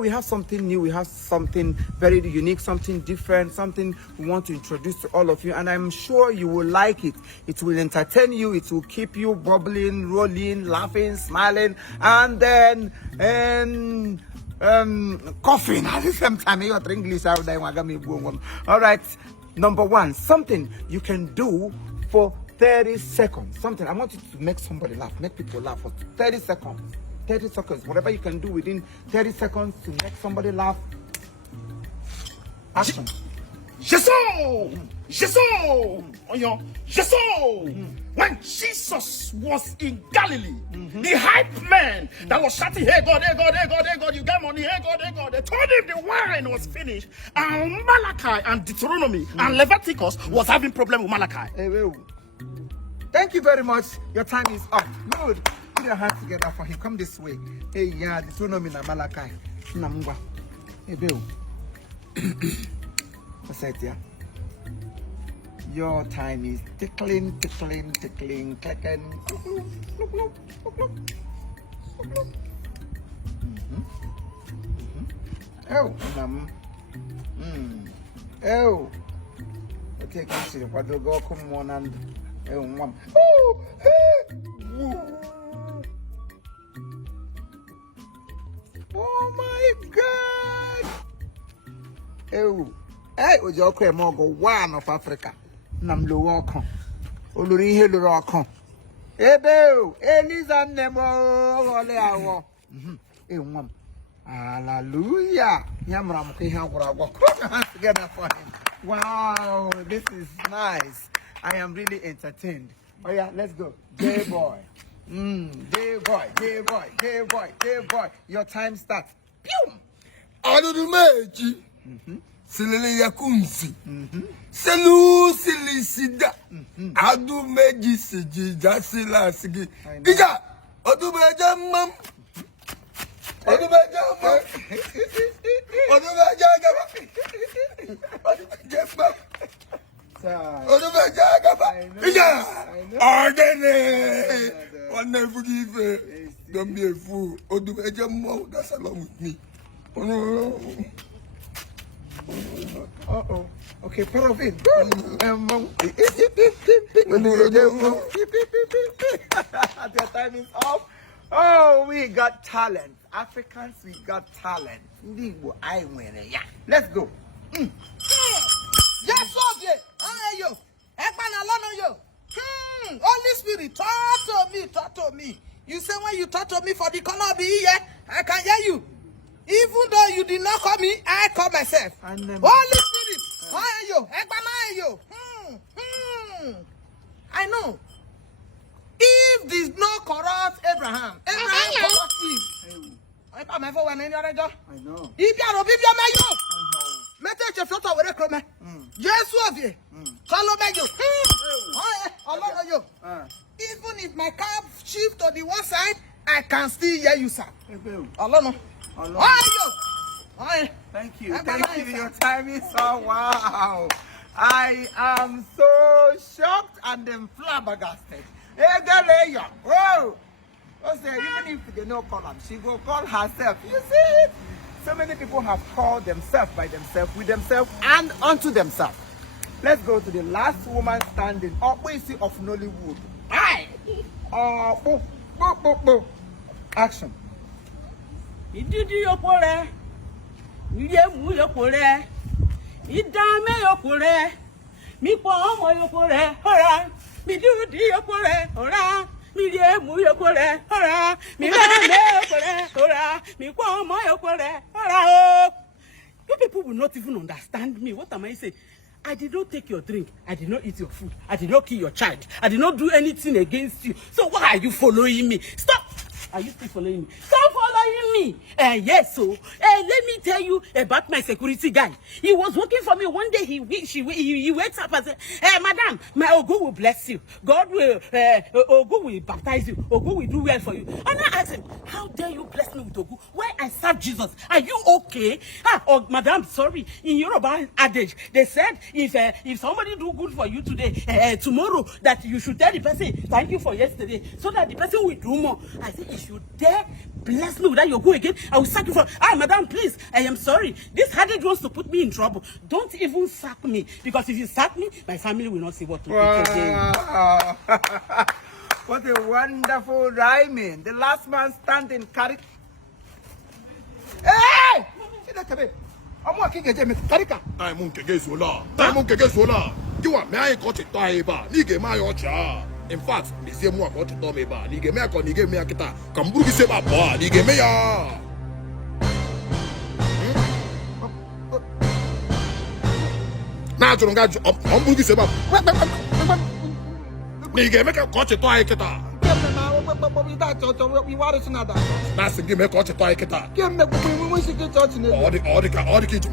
we have something new. We have something very unique, something different, something we want to introduce to all of you. And I'm sure you will like it. It will entertain you. It will keep you bubbling, rolling, laughing, smiling, and then coughing at the same time. You are English. All right. Number one, something you can do for 30 seconds. Something. I want you to make somebody laugh. Make people laugh for 30 seconds. 30 seconds. Whatever you can do within 30 seconds to make somebody laugh. Action. When Jesus was in Galilee, the hype man that was shouting, hey God, hey God, hey God, hey God, you got money, hey God, hey God. They told him the wine was finished. And Malachi and Deuteronomy and Leviticus was having problem with Malachi. Hey, well. Thank you very much. Your time is up. Good. Put your hands together for him. Come this way. Hey, yeah, Deuteronomy and Malachi. Namungwa. Hey, Bill. What's that, yeah? Your time is tickling, clicking. Oh, oh. Okay, come see what do go come on and mom. Oh, oh my God. Oh, hey, would you okay more go one of Africa? Nam lo walk. Olori he lo rock. Ebe, Eliza nemo ole awo. Mom. Hallelujah. Yamram ke ha gura go. Together for him. Wow, this is nice. I am really entertained. Oh yeah, let's go. Day boy. Day boy. Your time starts. Pew! Adudumeji. Silele yakunsi. Selu silisida. Adumeji sijija sila sigi. Ija. Odumeja mam. Odumeja mam. Odumeja mam. Odumeja mam. Odumeja mam. Ija. Ordene. One never give. Don't be a fool. Odumeja mam. That's along with me. Oh no. Uh-oh. Okay, part of it. Their time is up. Oh, we got talent. Africans, we got talent. Igbo, I win it. Yeah. Let's go. Yes, okay. Yo. Yo. Holy Spirit, talk to me. You say when you talk to me for the color be here, I can hear you. Even though you did not call me, I call myself. Holy Spirit, I know. Eve did not corrupt Abraham. Abraham corrupt Eve. I know. If you are obedient, I know. Message your photo with a crumb. Yes, you. Follow me, even if my car shift to the one side, I can still hear you, sir. Allah. Thank you. Your time is so wow. I am so shocked and then flabbergasted. Whoa! Even if they don't call her, she will call herself. You see it? So many people have called themselves by themselves, with themselves, and unto themselves. Let's go to the last woman standing. Opposite of Nollywood. Aye. Action. Ididi yokore, Yemu yokore, Idame yokore, Mipo omo yokore, hora, Midudi yokore, hora, Midemu yokore, hora, Mimame yokore, hora, Mipo omo yokore, hora. You people will not even understand me. What am I saying? I did not take your drink. I did not eat your food. I did not kill your child. I did not do anything against you. So why are you following me? Stop! Are you still following me? Stop following me! Yes, so let me tell you about my security guy. He was working for me. One day he wakes up and says, "Hey, madam, my Ogo will bless you. God will Ogo will baptize you. Ogo will do well for you." And I asked him, "How dare you bless me with Ogo? Why I serve Jesus? Are you okay?" Oh, madam, sorry. In Yoruba adage, they said if somebody do good for you today, tomorrow that you should tell the person thank you for yesterday, so that the person will do more. I said, if you dare bless me without your go again, I will sack you for. Ah, madam, please, I am sorry. This hardened wants to put me in trouble. Don't even sack me, because if you sack me, my family will not see what to eat again. What a wonderful rhyming. The last man standing carry. Hey! See that, babe? I'm walking again. Karika. I won't get so long. I won't get so long. You are my coach at Taiba. Nigga, my ocha. In fact, the same one got to Tomeba. Nigga, me a con, nigga, me a kita. Come, Boogie, say my boy. Nigga, me a. Now, you don't got up. I'm Boogie, say my. Nigga, make a coach at Taikata. That's the game, coach at Taikata. All the kids.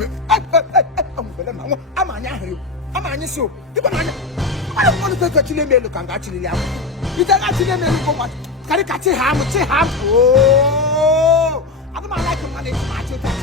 I'm a so. I don't want to take a chili milk and actually. You tell actually milk for what? Caricati ham, say ham. Oh, I don't like to manage my children.